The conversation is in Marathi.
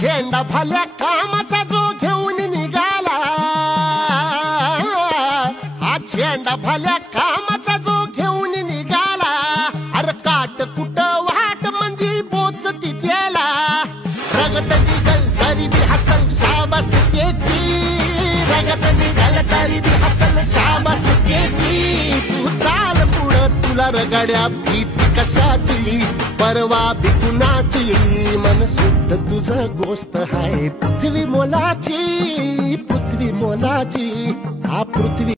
झेंडा भल्या कामाचा जो घेऊन निघाला, हा झेंडा भल्या कामाचा जो घेऊन निघाला, अरे काट कुठं वाट म्हणजे पोचती त्याला, रगत निघल तरी बी हसल शाबास त्याची, रगत निघल तरी बी हसल शाबास त्याची, तू चाल पुढं तुला रगड्या भीती कशाची, परवा बी कुणाची, मन शुद्ध तुझं गोष्ट आहे पृथ्वी मोलाची, पृथ्वी मोलाची, हा पृथ्वी